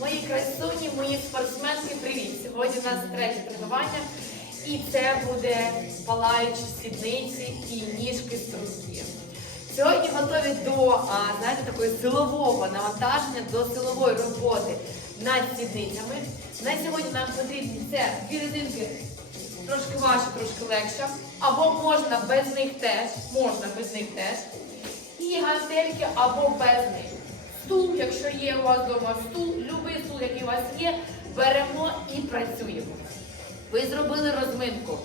Мої красуні, мої спортсменки, привіт! Сьогодні у нас третє тренування. І це буде палаючі сідниці і ніжки струнки. Сьогодні готові до знаєте, такої силового навантаження, до силової роботи над сідницями. На сьогодні нам потрібні це дві трошки важче, трошки легше. Або можна без них теж, можна без них теж. І гантельки або без них. Стул, якщо є у вас вдома стул, любий стул, який у вас є, беремо і працюємо. Ви зробили розминку,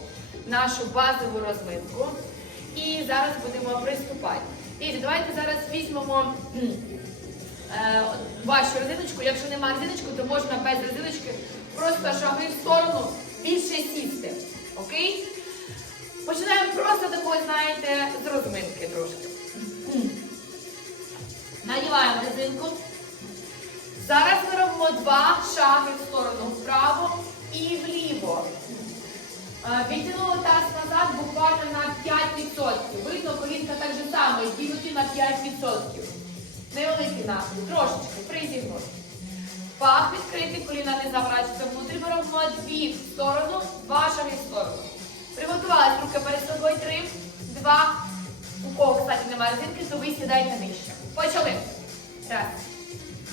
нашу базову розминку. І зараз будемо приступати. І давайте зараз візьмемо е, вашу резиночку. Якщо немає резиночки, то можна без резиночки просто шаги в сторону більше сісти. Окей? Починаємо просто такої, знаєте, з розминки трошки. Надіваємо резинку. Зараз ми робимо два шаги в сторону вправо і вліво. Е, Відтягнули таз назад буквально на 5%. Видно, колінка так же само, здійнуті на 5%. Невеликий нахил, трошечки, призігнути. Пах відкритий, коліна не заврачуються внутрі. Ми робимо дві в сторону, два шаги в сторону. Приготувались руки перед собою. Три, два. У кого, кстати, немає резинки, то ви сідайте нижче. Почали. Раз,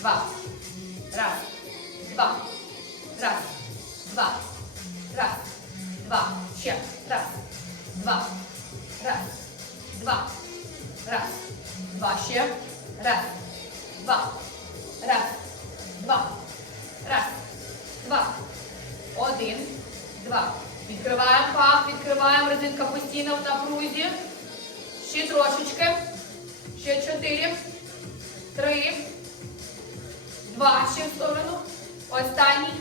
два. Раз, два. Раз, два. Раз, два. Ще. Раз, два. Раз, два. Раз, два. Ще. Раз, два. Раз, два. Раз, два. Один, два. Відкриваємо пах, відкриваємо резинка постійно в напрузі. Ще трошечки. Чотири. Три. Два. Ще в сторону. Останній.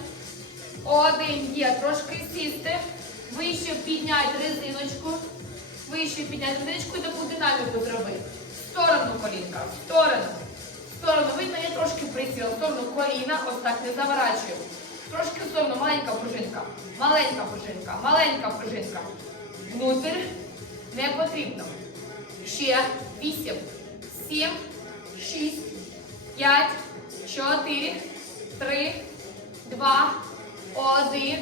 Один. Є. Трошки сісти. Вище підняти резиночку. Вище підняти резиночку і таку динаміку зробити. В сторону колінка. В сторону. В сторону. Видно, я трошки присіла. В сторону коліна. Ось так не заворачуємо. Трошки в сторону. Маленька пружинка. Маленька пружинка. Маленька пружинка. Внутрь. Не потрібно. Ще. Вісім. Сім. Шість. П'ять. Чотири. Три. Два. Один.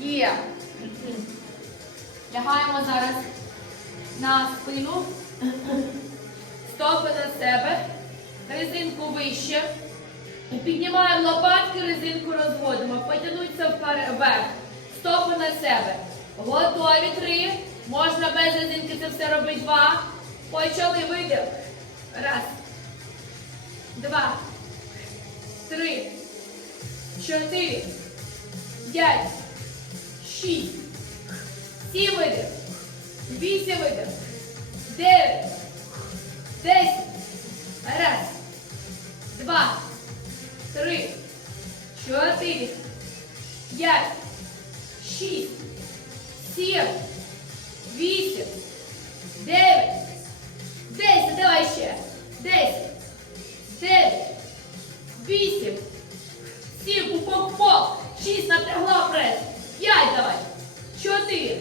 Є. Лягаємо зараз на спину. Стопи на себе. Резинку вище. Піднімаємо лопатки, резинку розводимо. Потягнуться вверх. Стопи на себе. Готові три. Можна без резинки це все робити. Два. Почали видих. Раз. Два. Три. Чотири. П'ять. Шість. Сім видих. Вісім видих. Дев'ять. Десять. Раз. Два. Три. Чотири. П'ять. Шість. Сім. Вісім. Дев'ять. Десять. Давай ще. Десять. Дев'ять. Вісім. Сім. Пупок пок. Шість. Напрягла прес. П'ять давай. Чотири.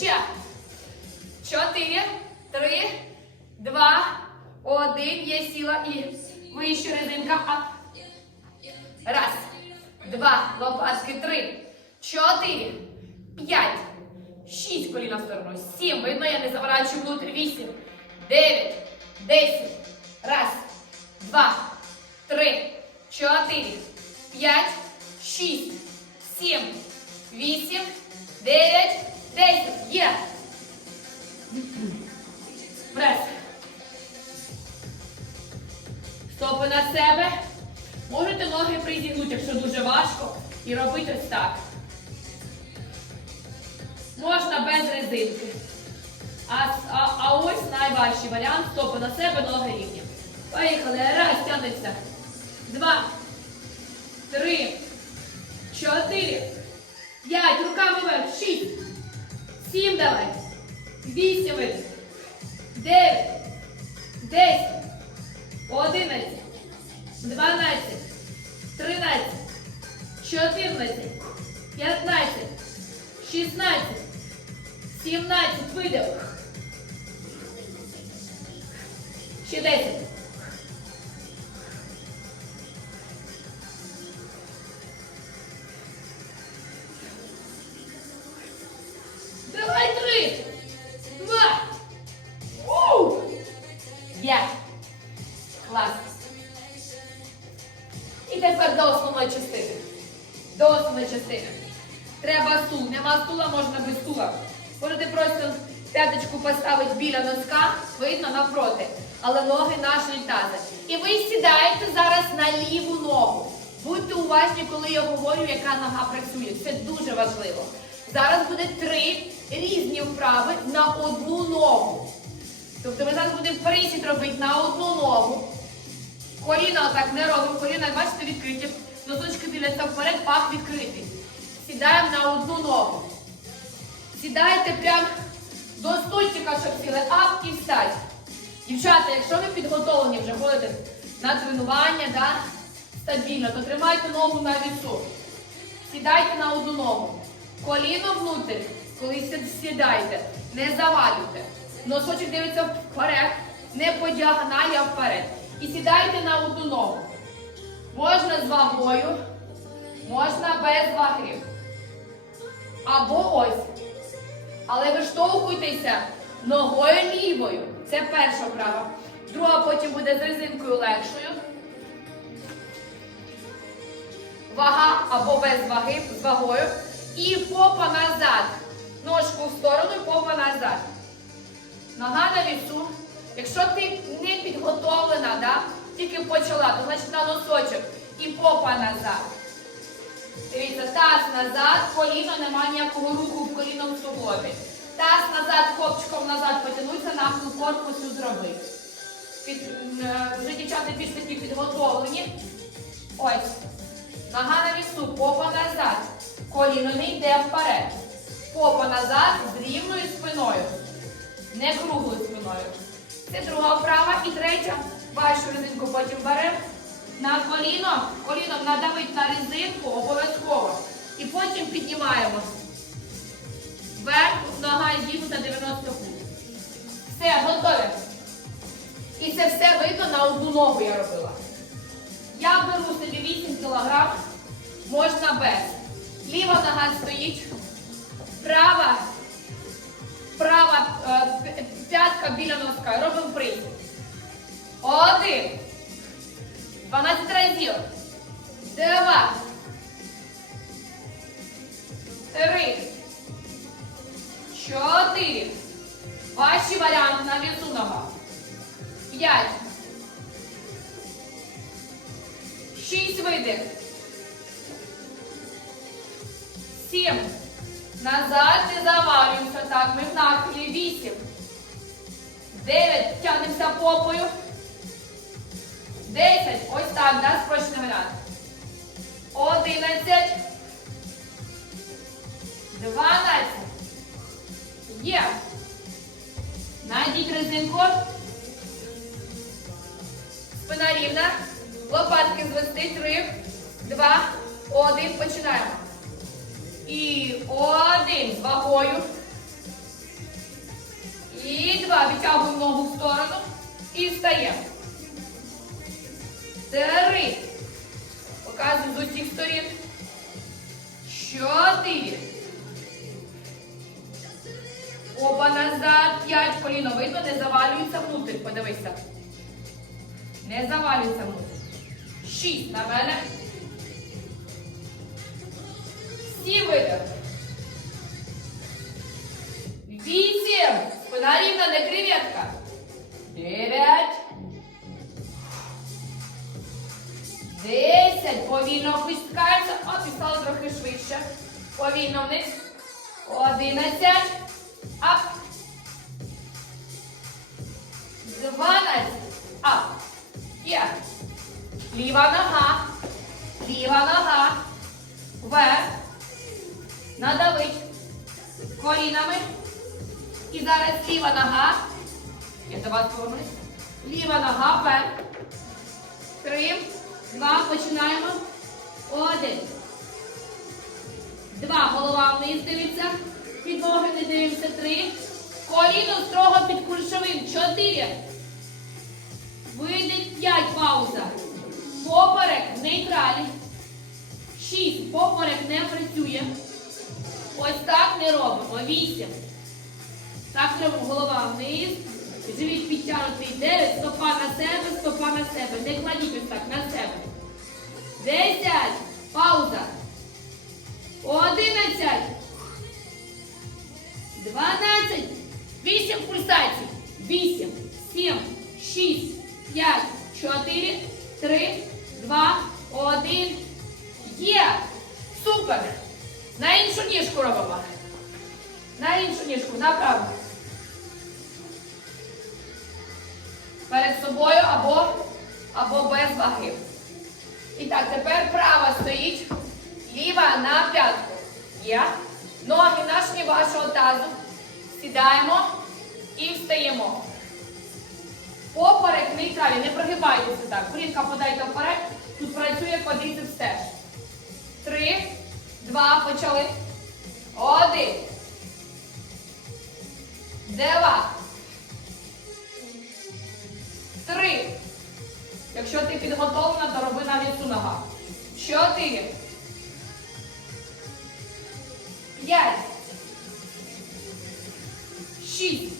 Ще. Чотири, три, два, один. Є сіла і вище резинка. Раз, два, лопатки, три, чотири, п'ять, шість коліна в сторону, сім. Видно, я не заворачую внутрь. Вісім, дев'ять, десять. Раз, два, три, чотири, п'ять, шість, сім, вісім, дев'ять, Десять. Є. Прес. Стопи на себе. Можете ноги притягнути, якщо дуже важко. І робити ось так. Можна без резинки. А, а, а ось найважчий варіант. Стопи на себе, ноги рівні. Поїхали. Раз, тянеться. Два. Три. Чотири. П'ять. Руками вверх. Шість. Сім давай. Вісім. Дев'ять. Десять. Одинадцять. Дванадцять. Тринадцять. Чотирнадцять. П'ятнадцять. Шістнадцять. Сімнадцять. Видих. Ще десять. Давай три. Два. У! Є. Клас. І тепер до основної частини. До основної частини. Треба стул. Нема стула, можна без стула. Можете просто п'яточку поставити біля носка, видно навпроти. Але ноги нашої тази. І ви сідаєте зараз на ліву ногу. Будьте уважні, коли я говорю, яка нога працює. Це дуже важливо. Зараз буде три різні вправи на одну ногу. Тобто ми зараз будемо присід робити на одну ногу. Коліна отак не робимо. Коліна, як бачите, відкриті. Носочки біляться вперед, пах відкритий. Сідаємо на одну ногу. Сідаєте прямо до стульчика, щоб сіли, ап і встать. Дівчата, якщо ви підготовлені вже ходите на тренування, да, стабільно, то тримайте ногу на вісу. Сідайте на одну ногу. Коліно внутрь, коли сі- сідаєте, не завалюйте. Носочок дивиться вперед, не по діагоналі, а вперед. І сідайте на одну ногу. Можна з вагою, можна без ваги. Або ось. Але виштовхуйтеся ногою лівою. Це перша вправа. Друга потім буде з резинкою легшою. Вага або без ваги, з вагою. І попа назад. Ножку в сторону попа назад. Нога на вісу. Якщо ти не підготовлена, да, тільки почала, то значить на носочок і попа назад. Дивіться, таз назад, коліно, немає ніякого руху в коліном суглобі. Таз назад, копчиком назад потягнуться, нахил корпусу зробити. Під, е, вже дівчата більш такі підготовлені. Ось. Нога на вісу, попа назад. Коліно не йде вперед. Попа назад з рівною спиною. Не круглою спиною. Це друга вправа. І третя. Вашу резинку потім беремо. На коліно, коліном надавить на резинку обов'язково. І потім піднімаємо. Вверх, нога зігнута 90 кут. Все, готові. І це все видно на одну ногу я робила. Я беру собі 8 кг, можна без. Ліва нога стоїть, права, права е, п'ятка біля носка. Робимо присід. Один. 12 разів. Два. Три. Чотири. Ваші варіанти на вісу нога. П'ять. Шість видих. Сім. Назад не завалюємося. Так, ми в нахилі. Вісім. Дев'ять. Тягнемося попою. Десять. Ось так, да, спрощений варіант. Одинадцять. Дванадцять. Є. Найдіть резинку. Спина рівна. Лопатки звести. Три, два, один. Починаємо. І один вагою. І два. Відтягуємо ногу в сторону. І встаємо. Три. Показую з усіх сторін. Чотири. Оба назад. П'ять. Коліно видно, не завалюється внутрь. Подивися. Не завалюється внутрь. Шість на мене. Сім видих. Вісім. Спина рівна, не креветка. Дев'ять. Десять. Повільно опускаємося. От і стало трохи швидше. Повільно вниз. Одинадцять. Ап. Дванадцять. Ап. Є. Ліва нога. Ліва нога. Вверх. Надавить. Колінами. І зараз ліва нога. Я до вас повернусь. Ліва нога вверх. Три. Два. Починаємо. Один. Два. Голова вниз дивиться. Під ноги не дивимося. Три. Коліно строго під кульшовим. Чотири. Видих. П'ять. Пауза. Поперек нейтралі. Шість. Поперек не працює. Ось так не робимо. Вісім. Так робимо голова вниз. Живіт підтягнутий. Дев'ять. Стопа на себе, стопа на себе. Не кладіть ось так на себе. Десять. Пауза. Одинадцять. Дванадцять. Вісім пульсацій. Вісім. Сім. Шість. П'ять. Чотири. Три. Два. Один. Є. Супер. На іншу ніжку робимо. На іншу ніжку. Направо. Перед собою або, або без ваги. І так, тепер права стоїть, ліва на п'ятку. Є. Ноги на шні вашого тазу. Сідаємо і встаємо. Поперек нейтралі, не прогибайтеся так. Колінка подайте вперед. Тут працює квадріцепс теж. Три, два, почали. Один. Два. Три. Якщо ти підготовлена, то роби навіть цю нога. Чотири. П'ять. Шість.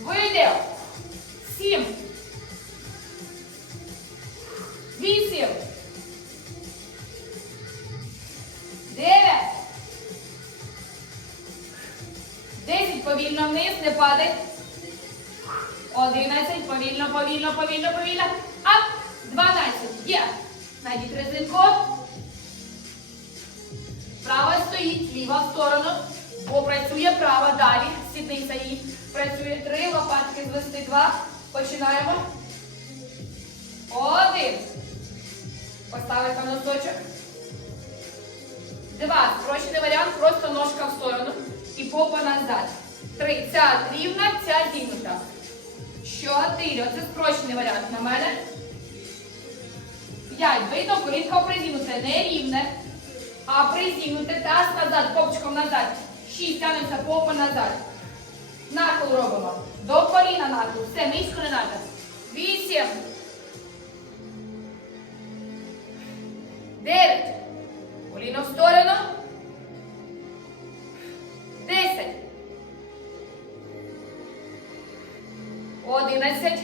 Видих. Сім. Вісім. Не падай. Одинадцять. Повільно, повільно, повільно, повільно. Ап. Дванадцять. Є. Найдіть резинку. Права стоїть, ліва в сторону. Бо права далі. Сідниця її. Працює три, лопатки звести два. Починаємо. Один. Поставити носочок. Два. Спрощений варіант. Просто ножка в сторону. І попа назад. Три. Ця рівна, ця зігнута. Чотири. Оце спрощений варіант на мене. П'ять. Видно, колінка призігнуте. Не рівне. А призігнуте. Таз назад. Копчиком назад. Шість. Тянемося попа назад. Нахил робимо. До коліна нахил. Все, низько не треба. Вісім. Дев'ять. Коліно в сторону. Десять. Одинадцять.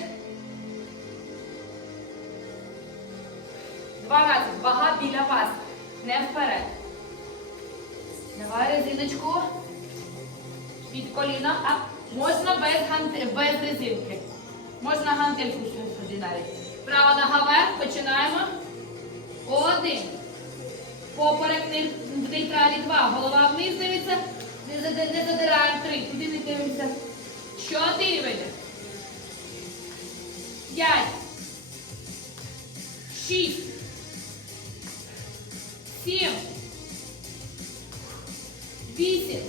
Дванадцять. Вага біля вас. Не вперед. Давай резиночку. Під коліна. А можна без, ганти- без резинки. Можна гантельку сюди навіть. Права нога вверх. Починаємо. Один. Поперек в нейтралі два. Голова вниз дивиться. Не, задираємо. Три. Туди не дивимося. Чотири видих. П'ять. Шість. Сім. Вісім.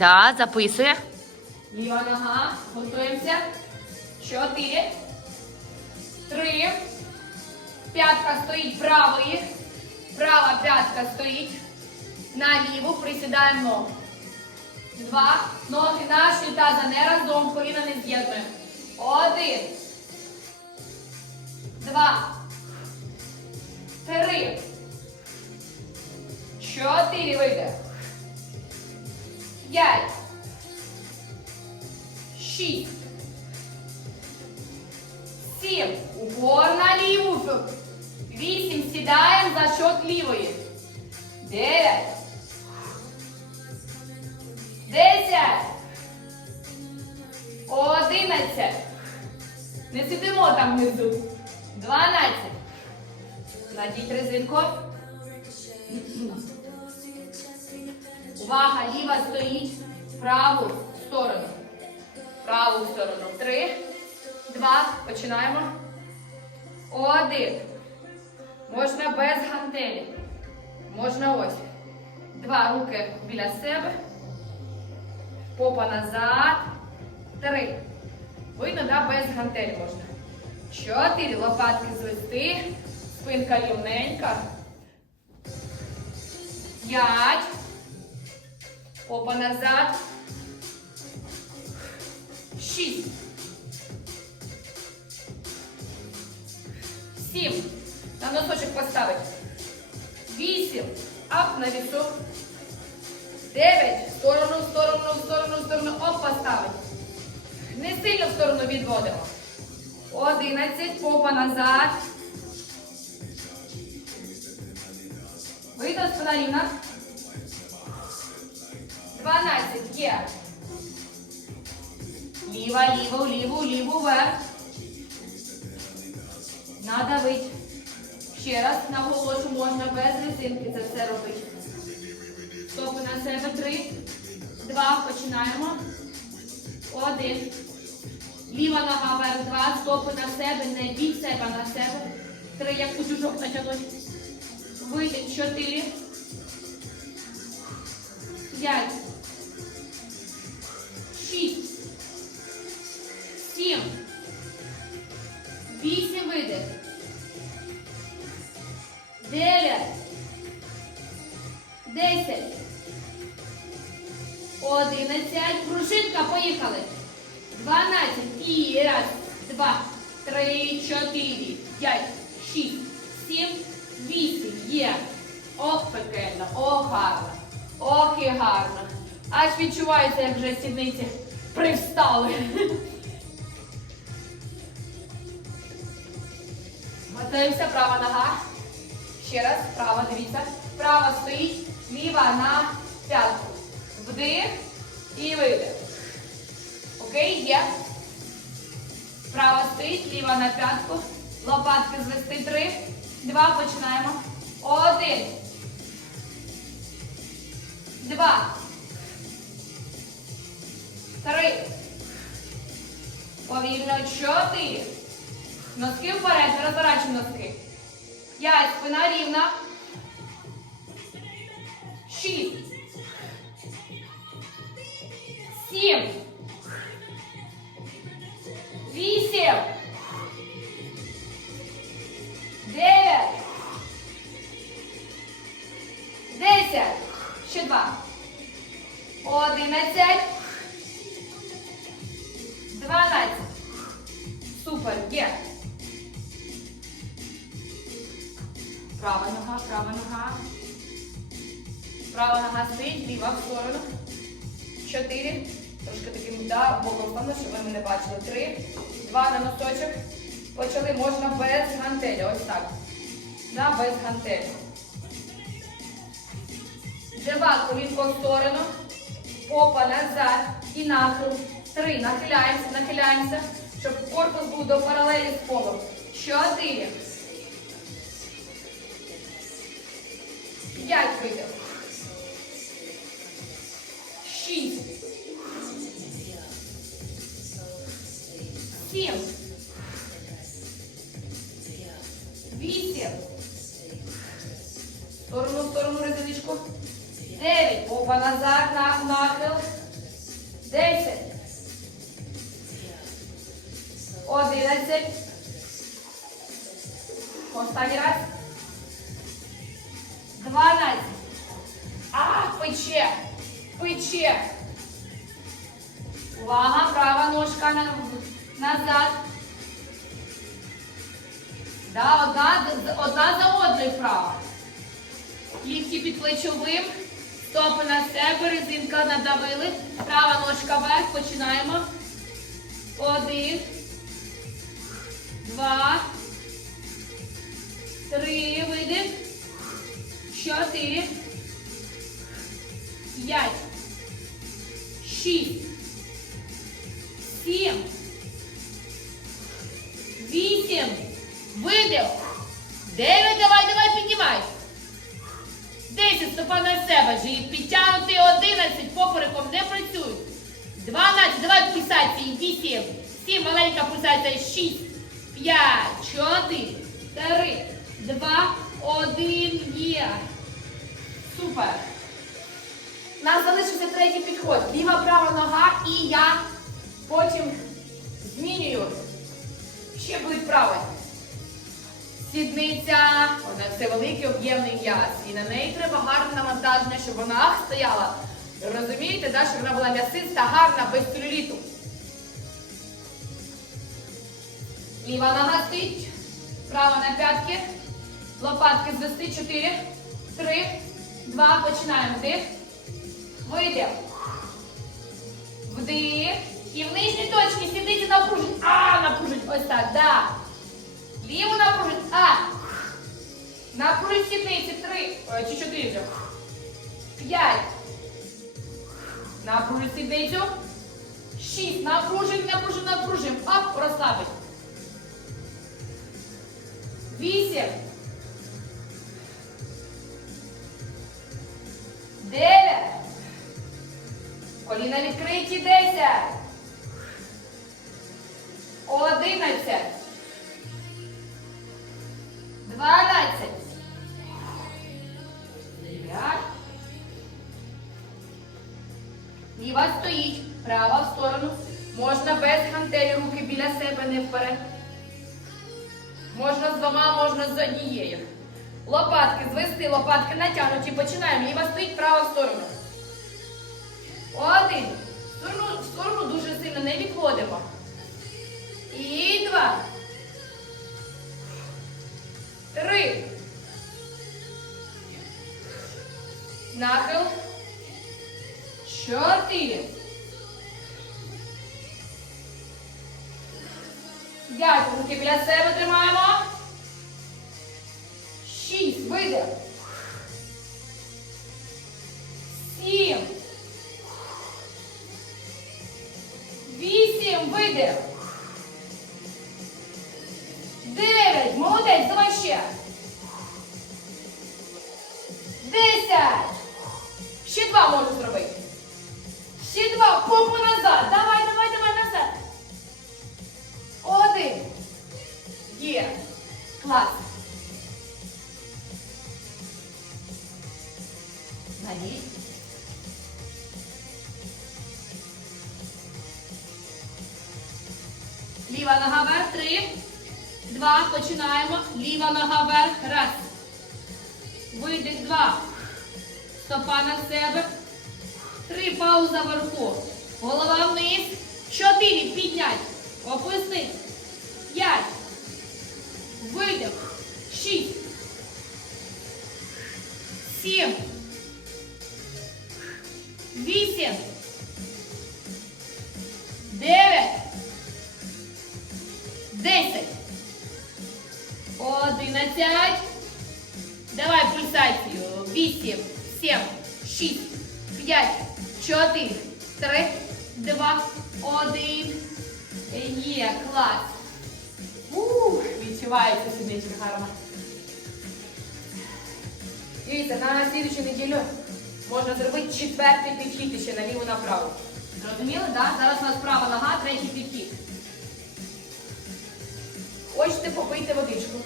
Да, записує. Ліва нога. Готуємося. Чотири. Три. П'ятка стоїть правої. Права п'ятка стоїть. На ліву ногу. Два. Ноги наші таза не разом. Коліна не з'єднуємо. Один. Два. Три. Чотири. Вийде. П'ять. Шість. Сім. Упор на ліву. Вісім. Сідаємо за счет лівої. Дев'ять. Десять. Одинадцять. Не сидимо там внизу. Дванадцять. Надіть резинку. Увага, ліва стоїть в праву сторону. Праву сторону. Три, два. Починаємо. Один. Можна без гантелі. Можна ось. Два руки біля себе. Попа назад. Три. Видно, да, без гантелі можна. Чотири. Лопатки звести. Спинка рівненька. П'ять. Попа назад. Шість. Сім. На носочок поставить. Вісім. Ап на вісок. Дев'ять. В сторону, в сторону, в сторону, в сторону. Оп, поставить. Не сильно в сторону відводимо. Одинадцять. Попа назад. Видно спина рівна. Дванадцять. Є. Ліва, ліву, ліву, ліву, вверх. Надавить. Ще раз наголошу, можна без резинки це все робити. Стопи на себе. Три. Два. Починаємо. Один. Ліва нога вверх. Два. Стопи на себе. Не бій себе на себе. Три. Як утюжок натягнуть. Вийти. Чотири. П'ять. Сім. Вісім видих. Дев'ять. Десять. Одинадцять. Пружинка. Поїхали. Дванадцять. І раз, два, три, чотири, п'ять, шість, сім, вісім. Є. Ох, пекельно, ох, гарно. Ох і гарно. Аж відчувається, як вже сідниці привстали. Готуємося, права нога. Ще раз, права, дивіться. Права стоїть, ліва на п'ятку. Вдих і видих. Окей, є. Права стоїть, ліва на п'ятку. Лопатки звести три. Два. Починаємо. Один. Два. Три. Повільно. Чотири. Носки вперед, не розворачуємо носки. П'ять, спина рівна. Шість. Сім. Паралелі з полом. Чотири. П'ять видих. Шість. Сім. Вісім. Сторону, сторону резиночку. Дев'ять. Попа назад, на, нахил. Десять. Одинадцять. Останній раз. Дванадцять. А, пече. Пече. Увага, права ножка на, назад. Да, одна, одна за одною права. Лікті під плечовим. Стопи на себе, резинка надавили. Права ножка вверх. Починаємо. Один. Два. Три. Видих. Чотири. П'ять. Шість. Сім. Вісім. Видих. Дев'ять. Давай, давай, піднімай. Десять. Стопа на себе. Живіт підтягнутий. Одинадцять. Попереком не працюй. Дванадцять. Давай пульсації. Вісім. Сім. Маленька пульсація. Шість. П'ять. Чотири. Три. Два. Один. Є. Супер. У нас залишився третій підход. Ліва права нога і я потім змінюю. Ще будуть праві. Сідниця, вона все великий об'ємний м'яз. І на неї треба гарне навантаження, щоб вона стояла. Розумієте, да, щоб вона була м'ясиста, гарна, без целюліту. Ліва нога стоїть, права на п'ятки, лопатки звести. Чотири, три, два. Починаємо. Вдих. Видих. Вдих. І в нижній точці сідниці напружить. А, напружить. Ось так, да. Ліву напружить. А. Напружить сідниці. Три. Ой, чи чотири вже. П'ять. Напружить сідницю. Шість. Напружим, напружим, напружим. Оп, розслабить. Вісім. Дев'ять. Коліна відкриті. Десять. Одинадцять. Дванадцять. Дев'ять. Ліва стоїть, права в сторону. Можна без гантелі руки біля себе не вперед. Можна з двома, можна з однією. Лопатки звести, лопатки натягнуті. Починаємо. Ліва стоїть, права в сторону. Один. В сторону, в сторону дуже сильно не відходимо. І два. Три. Нахил. Чотири. П'ять. Руки біля себе тримаємо. Шість. Видих. Сім. Вверху. Голова вниз. Чотири. Піднять. Опусти. П'ять. Видих. Шість. Сім. Вісім. Дев'ять. Десять. Одинадцять. Давай пульсацію. Вісім, сім, шість, п'ять, чотири, три, два, один. Є, клас. Ух, відчувається сідничка гарно. Дивіться, на слідчу неділю можна зробити четвертий підхід ще наліво направо. Зрозуміли, так? Да? Зараз у нас права нога, третій підхід. Хочете попийте водичку.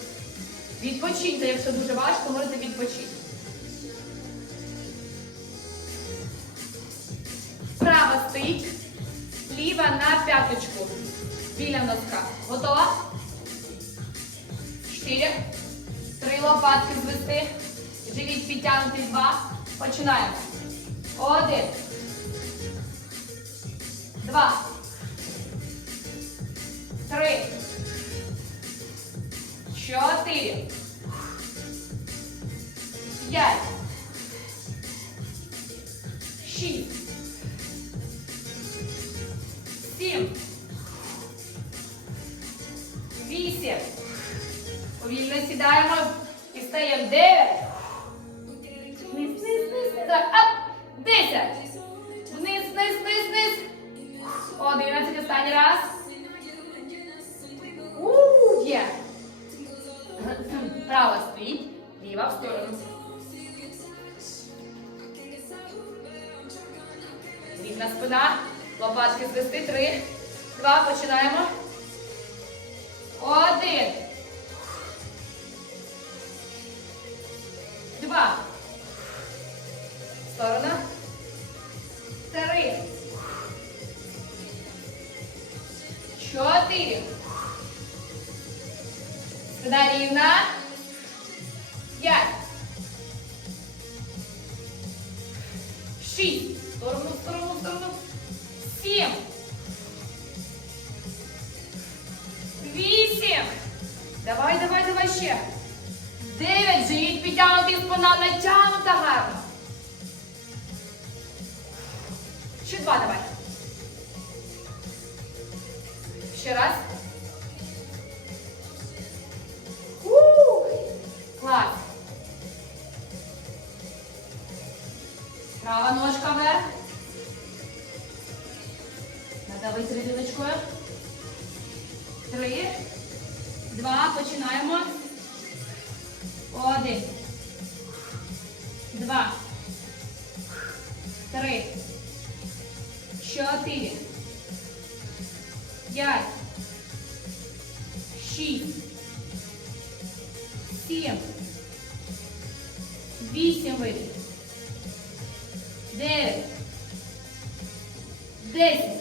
Відпочиньте, якщо дуже важко, можете відпочити. Стоїть, ліва на п'яточку. Біля носка. Готова? Чотири. Три лопатки звести. Живіть підтягнутий. Два. Починаємо. Один. Два. Три. Чотири. П'ять. Шість. Сім. Вісім. Повільно сідаємо і стаємо дев'ять. Вниз, вниз, вниз. Так, ап. Десять. Вниз, вниз, вниз, вниз. Одинадцять. Останній раз. Лопатки звести. Три. Два. Починаємо. Живіт підтягнутий, спина натягнута гарно. Ще два давай. Ще раз. Ух, Клас. Права ножка вверх. Надави серединочкою. Три. Два. Починаємо. Один. Два. Три. Чотири. П'ять. Шість. Сім. Вісім видих. Дев'ять. Десять.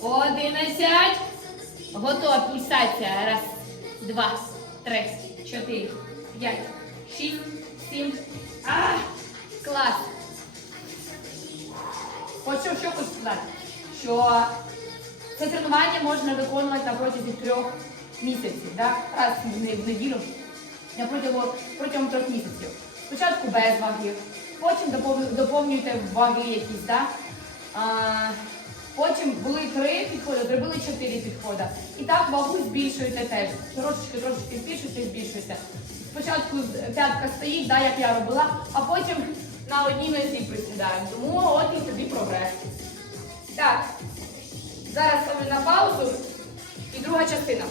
Одинадцять. Готова пульсація. Раз, два, три, чотири, п'ять, шість, сім. А, клас. Хочу хочу сказати, що це тренування можна виконувати на протязі трьох місяців, да? раз в неділю, протягом, протягом трьох місяців. Спочатку без ваги, потім доповнюєте ваги якісь, да? а, потім були три підходи, зробили чотири підходи. І так вагу збільшуєте теж. Трошечки, трошечки збільшуєте, збільшуєте. Спочатку п'ятка стоїть, да, як я робила, а потім на одній нозі присідаємо. Тому от і тобі прогрес. Так, зараз ставлю на паузу і друга частина.